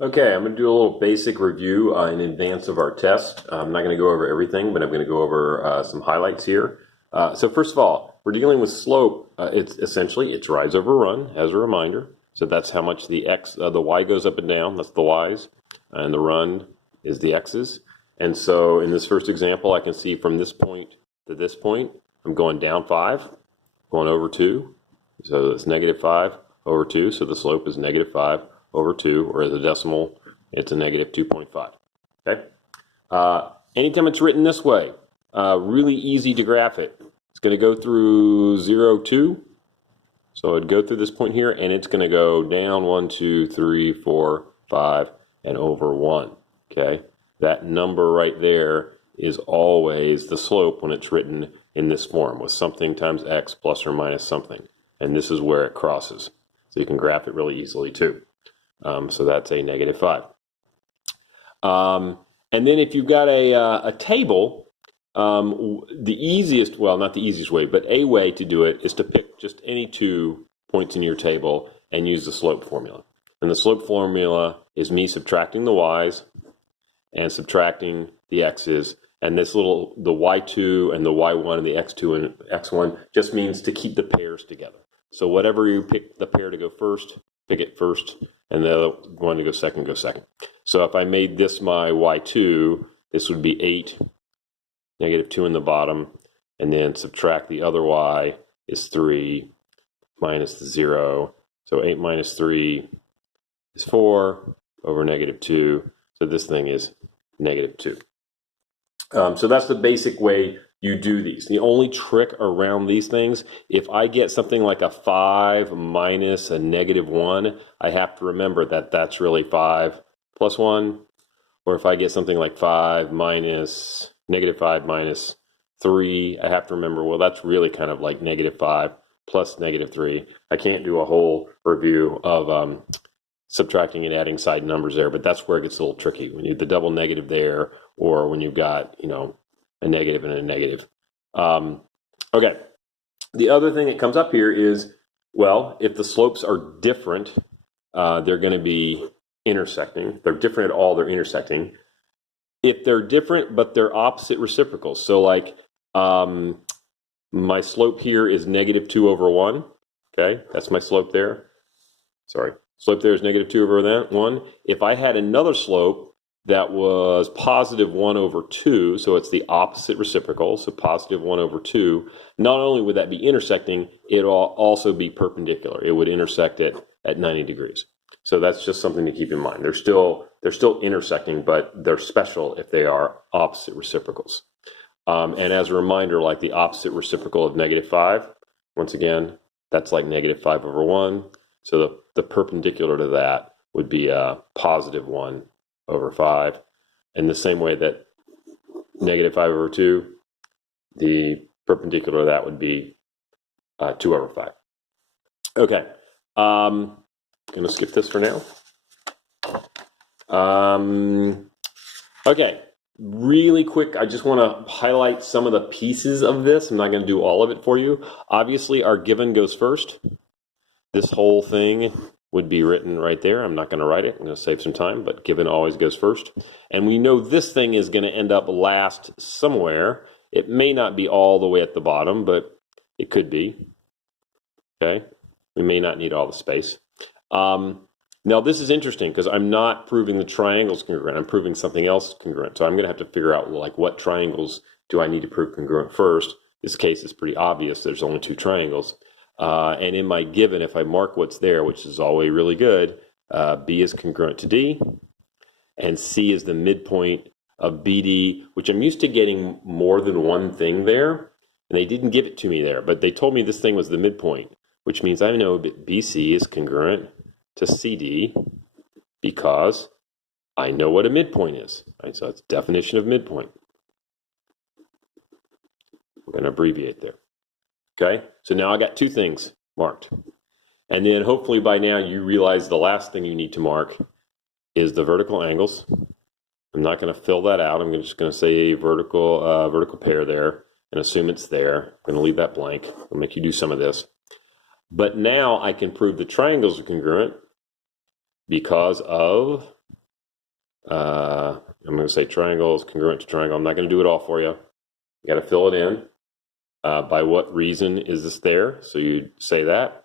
Okay, I'm going to do a little basic review in advance of our test. I'm not going to go over everything, but I'm going to go over some highlights here. So first of all, we're dealing with slope. It's essentially it's rise over run, as a reminder. So that's how much the y goes up and down. That's the y's, and the run is the x's. And so in this first example, I can see from this point to this point, I'm going down 5, going over 2. So it's -5 over 2. So the slope is -5 over 2, or as a decimal, it's a -2.5. Okay. Anytime it's written this way, really easy to graph it. It's going to go through 0, 2. So it'd go through this point here, and it's going to go down 1, 2, 3, 4, 5, and over 1. Okay. That number right there is always the slope when it's written in this form, with something times x plus or minus something. And this is where it crosses. So you can graph it really easily too. So that's a -5. And then if you've got a table, the easiest, well, not the easiest way, but a way to do it is to pick just any 2 points in your table and use the slope formula. And the slope formula is me subtracting the y's and subtracting the x's. And this little, the y2 and the y1 and the x2 and x1 just means to keep the pairs together. So whatever you pick the pair to go first, pick it first, and the other one to go second, go second. So if I made this my y2, this would be 8, -2 in the bottom, and then subtract the other y is 3 minus the 0. So 8 minus 3 is 4 over -2. So this thing is -2. So that's the basic way you do these. The only trick around these things, if I get something like a 5 minus a -1, I have to remember that that's really 5 plus 1. Or if I get something like 5 minus -5 minus 3, I have to remember, well, that's really kind of like -5 plus -3. I can't do a whole review of subtracting and adding side numbers there, but that's where it gets a little tricky. When you have the double negative there, or when you've got, a negative and a negative. Okay. The other thing that comes up here is, well, if the slopes are different, they're going to be intersecting. If they're different at all, they're intersecting. If they're different, but they're opposite reciprocals. So like my slope here is -2 over 1. Okay, that's my slope there. Sorry. Slope there is -2 over that 1. If I had another slope that was +1 over 2, so it's the opposite reciprocal, so +1 over 2, not only would that be intersecting, it will also be perpendicular. It would intersect it at 90 degrees. So that's just something to keep in mind. They're still intersecting, but they're special if they are opposite reciprocals. And as a reminder, like the opposite reciprocal of -5, once again, that's like -5 over 1. So the perpendicular to that would be a +1 over 5. In the same way that -5 over 2, the perpendicular to that would be 2 over 5. Okay. I'm going to skip this for now. Okay. Really quick, I just want to highlight some of the pieces of this. I'm not going to do all of it for you. Obviously, our given goes first. This whole thing would be written right there. I'm not going to write it. I'm going to save some time, but given always goes first. And we know this thing is going to end up last somewhere. It may not be all the way at the bottom, but it could be. Okay? We may not need all the space. Now, this is interesting because I'm not proving the triangles congruent. I'm proving something else congruent. So I'm going to have to figure out, like, what triangles do I need to prove congruent first? This case is pretty obvious. There's only 2 triangles. And in my given, if I mark what's there, which is always really good, B is congruent to D, and C is the midpoint of BD, which I'm used to getting more than one thing there, and they didn't give it to me there, but they told me this thing was the midpoint, which means I know that BC is congruent to CD because I know what a midpoint is. Right? So that's the definition of midpoint. We're going to abbreviate there. Okay, so now I got 2 things marked. And then hopefully by now you realize the last thing you need to mark is the vertical angles. I'm not going to fill that out. I'm just going to say vertical pair there and assume it's there. I'm going to leave that blank. I'll make you do some of this. But now I can prove the triangles are congruent because of, I'm going to say triangle is congruent to triangle. I'm not going to do it all for you. You got to fill it in. By what reason is this there? So you say that.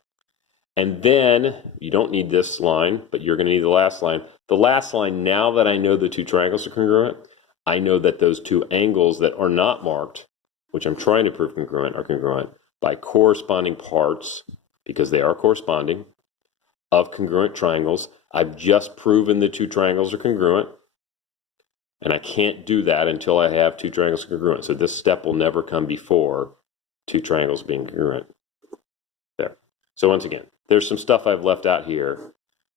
And then you don't need this line, but you're going to need the last line. The last line, now that I know the two triangles are congruent, I know that those two angles that are not marked, which I'm trying to prove congruent, are congruent by corresponding parts, because they are corresponding, of congruent triangles. I've just proven the two triangles are congruent, and I can't do that until I have two triangles congruent. So this step will never come before two triangles being congruent. There. So once again, there's some stuff I've left out here,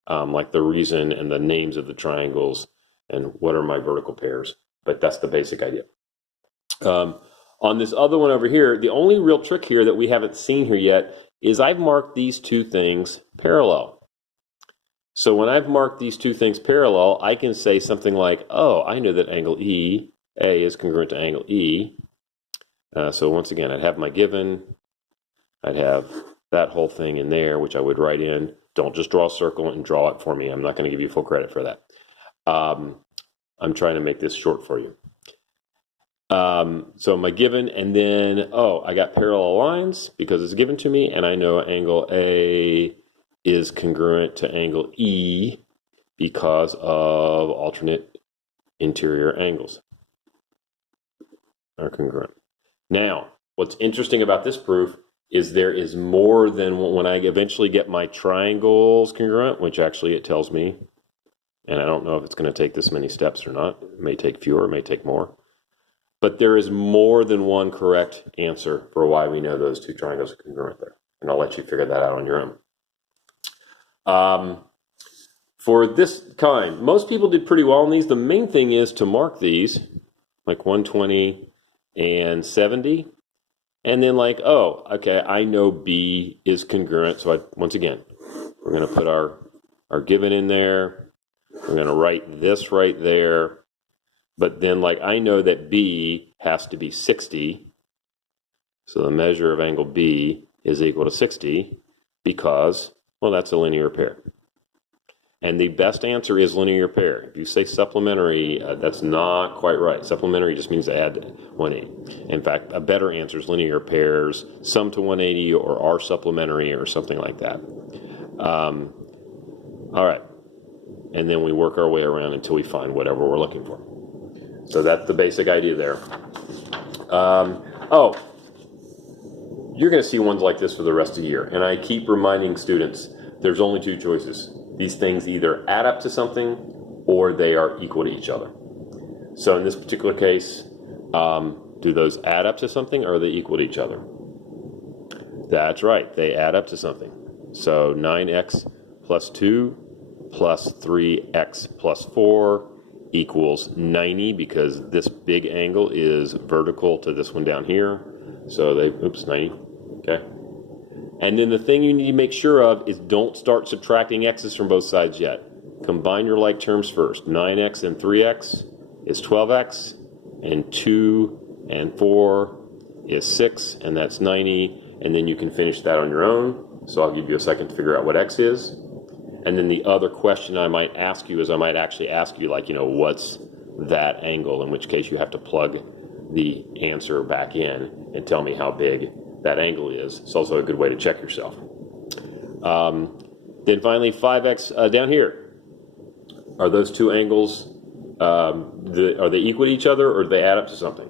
like the reason and the names of the triangles and what are my vertical pairs, but that's the basic idea. On this other one over here, the only real trick here that we haven't seen here yet is I've marked these two things parallel. So when I've marked these two things parallel, I can say something like, oh, I know that angle A is congruent to angle E. So once again, I'd have my given, I'd have that whole thing in there, which I would write in. Don't just draw a circle and draw it for me. I'm not going to give you full credit for that. I'm trying to make this short for you. So my given, and then, oh, I got parallel lines because it's given to me, and I know angle A is congruent to angle E because of alternate interior angles are congruent. Now, what's interesting about this proof is there is more than when I eventually get my triangles congruent, which actually it tells me, and I don't know if it's going to take this many steps or not. It may take fewer, it may take more. But there is more than one correct answer for why we know those two triangles are congruent there. And I'll let you figure that out on your own. For this kind, most people did pretty well on these. The main thing is to mark these, like 120 and 70. And then like, oh, okay, I know B is congruent. So once again, we're going to put our given in there. We're going to write this right there. But then like I know that B has to be 60. So the measure of angle B is equal to 60 because, well, that's a linear pair. And the best answer is linear pair. If you say supplementary, that's not quite right. Supplementary just means add 180. In fact, a better answer is linear pairs, sum to 180 or are supplementary or something like that. All right. And then we work our way around until we find whatever we're looking for. So that's the basic idea there. Oh, you're going to see ones like this for the rest of the year. And I keep reminding students, there's only two choices. These things either add up to something or they are equal to each other. So in this particular case, do those add up to something or are they equal to each other? That's right, they add up to something. So 9x plus 2 plus 3x plus 4 equals 90 because this big angle is vertical to this one down here. So 90, okay. And then the thing you need to make sure of is don't start subtracting x's from both sides yet. Combine your like terms first. 9x and 3x is 12x, and 2 and 4 is 6, and that's 90, and then you can finish that on your own. So I'll give you a second to figure out what x is. And then the other question I might ask you is I might actually ask you, like, what's that angle, in which case you have to plug the answer back in and tell me how big that angle is. It's also a good way to check yourself. Then finally, 5x down here. Are those two angles, are they equal to each other or do they add up to something?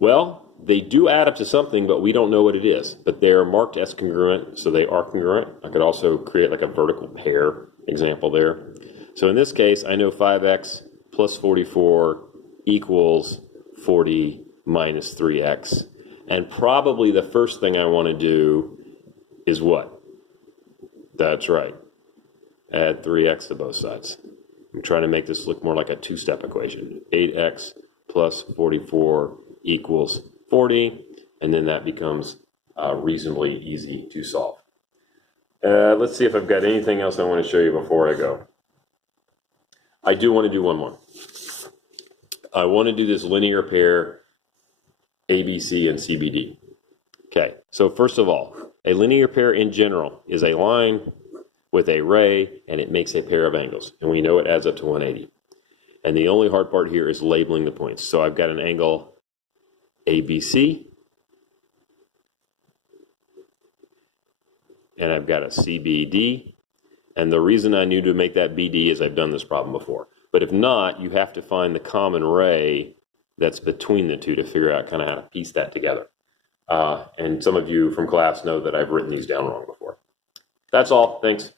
Well, they do add up to something, but we don't know what it is. But they are marked as congruent, so they are congruent. I could also create like a vertical pair example there. So in this case, I know 5x plus 44 equals 40 minus 3x. And probably the first thing I want to do is what? That's right. Add 3x to both sides. I'm trying to make this look more like a two-step equation. 8x plus 44 equals 40, and then that becomes reasonably easy to solve. Let's see if I've got anything else I want to show you before I go. I do want to do one more. I want to do this linear pair ABC and CBD. Okay, so first of all, a linear pair in general is a line with a ray, and it makes a pair of angles. And we know it adds up to 180. And the only hard part here is labeling the points. So I've got an angle ABC, and I've got a CBD. And the reason I knew to make that BD is I've done this problem before. But if not, you have to find the common ray that's between the two to figure out kind of how to piece that together. And some of you from class know that I've written these down wrong before. That's all. Thanks.